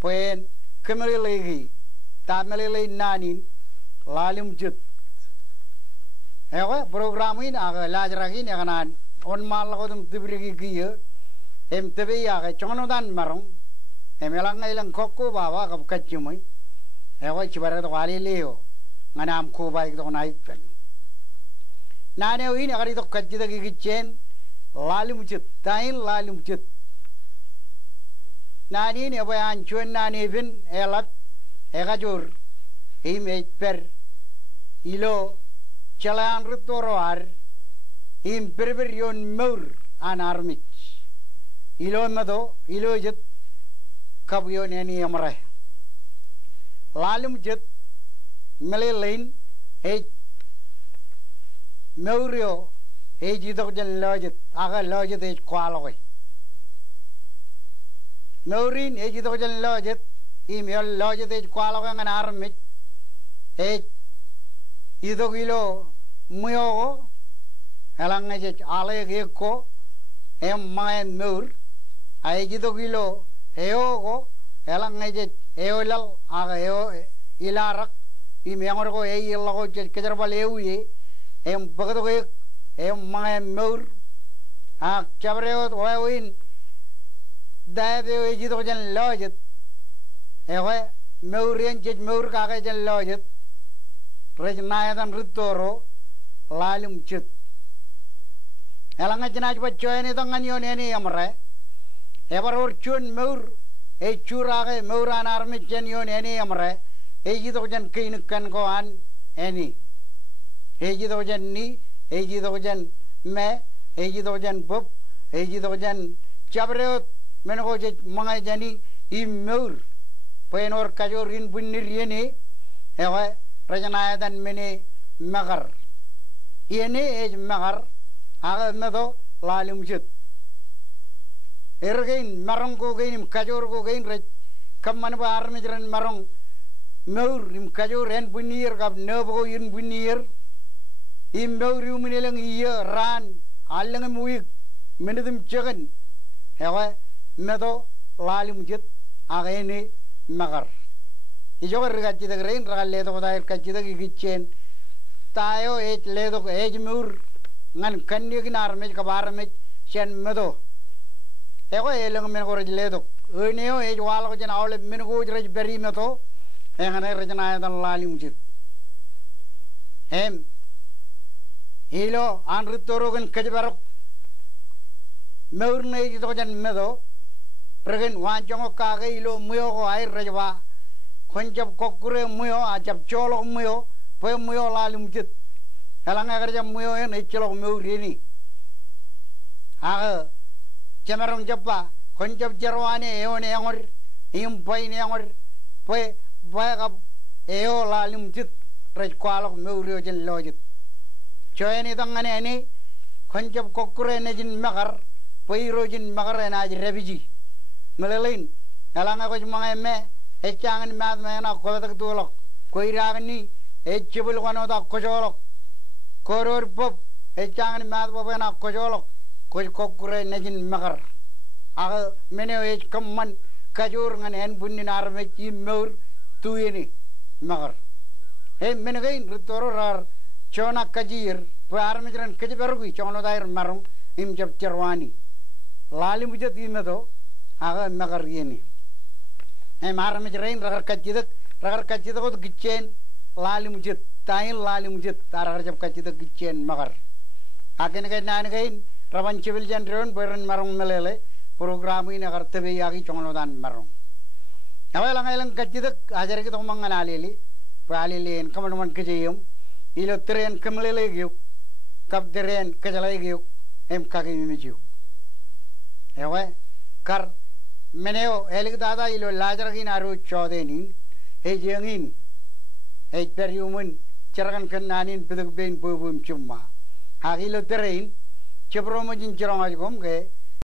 poen kemelelegi tamelele nanin lalim jut ewa program ini aga lajragi ni kanan on mal ko dum tibrigi giye em tebe ya ga chonodan marong em elang ilang kokko bawa ka kachumai ewa chibara to wali leo nganam ko baik to nai pen nane ini agari to kachida gi chen lalim jut tain lalim jut nani ne bayan chuen nani bin elat egajur image per ilo chalan rutoroar im perverion mur anarmich ilo mado ilo jet kabyo neni amre lalum jet melelain e meurio e jidok jen lojet aga lojet e kwaloi meurin e jidok jen lojet imel lojet e kwaloi ngan armich e idok ilo muyogo elang aja ale geko em main meur ai jidok ilo eogo elang aja eolal aga eo ilarak im yang ko e ilago kejar baleu ye em bagado ge em main meur a chabreo oin dabe e jidok jan lojet ewe meurien je meur ka ga jan lojet rejnayadan ritoro lalum chut elanga jinaj baccoyni dangan yoneni amre ebar urchun meur e churage meuran armi jen yoneni amre e jido jan keinukan ko an eni e jido jan ni e jido jan me e jido jan bob e jido jan chabreo mengo je mangai jani I meur penor kajorin bunir yeni ewa rajanayadan mene magar yene ej magar aga medo lalum jut ergein marong ko gein kajor ko gein re kamman ba arme jran marong meur im kajor en bunir gab nebo yin bunir im meur yu menelang iya ran alang muik menedum chegan ewa medo lalum jut aga ene magar ijogar gatti da grain ragalle to da katti da gichen tayo et ledo ej mur ngan kanni ginar me ka bar me chen medo ego eleng men go ledo eneo ej wal go jen awle men go rej beri meto e ngane rejna dan lalim jit hem hilo an ritorogen kajbarok meur ne to jen medo pregen wanchongo kage ilo muyo go ai rejwa konjab kokure muyo ajab cholo muyo poe muyo lalim jit elanga garja muyo en echlo meu rini aga cemerong jabba konjab jarwane eone angor im poe ne angor poe baga eo lalim jit rej kwalok meu rio jen lojit choeni dangane ni konjab kokure ne jin magar poe ro jin magar na rebiji melelain elanga ko mangai me echangan mad mena kodak tulok koiragni echibul kono da kojolok koror pop echangan mad bobena kojolok koj kokure nejin magar aga mene ech kamman kajur ngan en bunni nar me chi meur tuyeni magar he mene gain rutoro rar chona kajir par me jran kajbergi chono dair marung im jab cherwani lalim bujat imedo aga magar yeni e mar me jrain ragar kachidak ko gichen lalim jit tain lalim jit tarar jab kachidak gichen magar agen ga nan gain raban civil jan beran marong melele program ini agar tebe yagi chonglo dan marong awal lang kachidak ajar ki to mangana leli palelen kaman kejeyum ilo tren kemlele giu kap tren kajalai giu em kagi mimiju ewe kar meneo elik dada ilo lajaragin aru chodeni e jengin e periumun ceragan kenanin peduk ben bubum cuma hagilo terein cebromojin cerong ajgom ke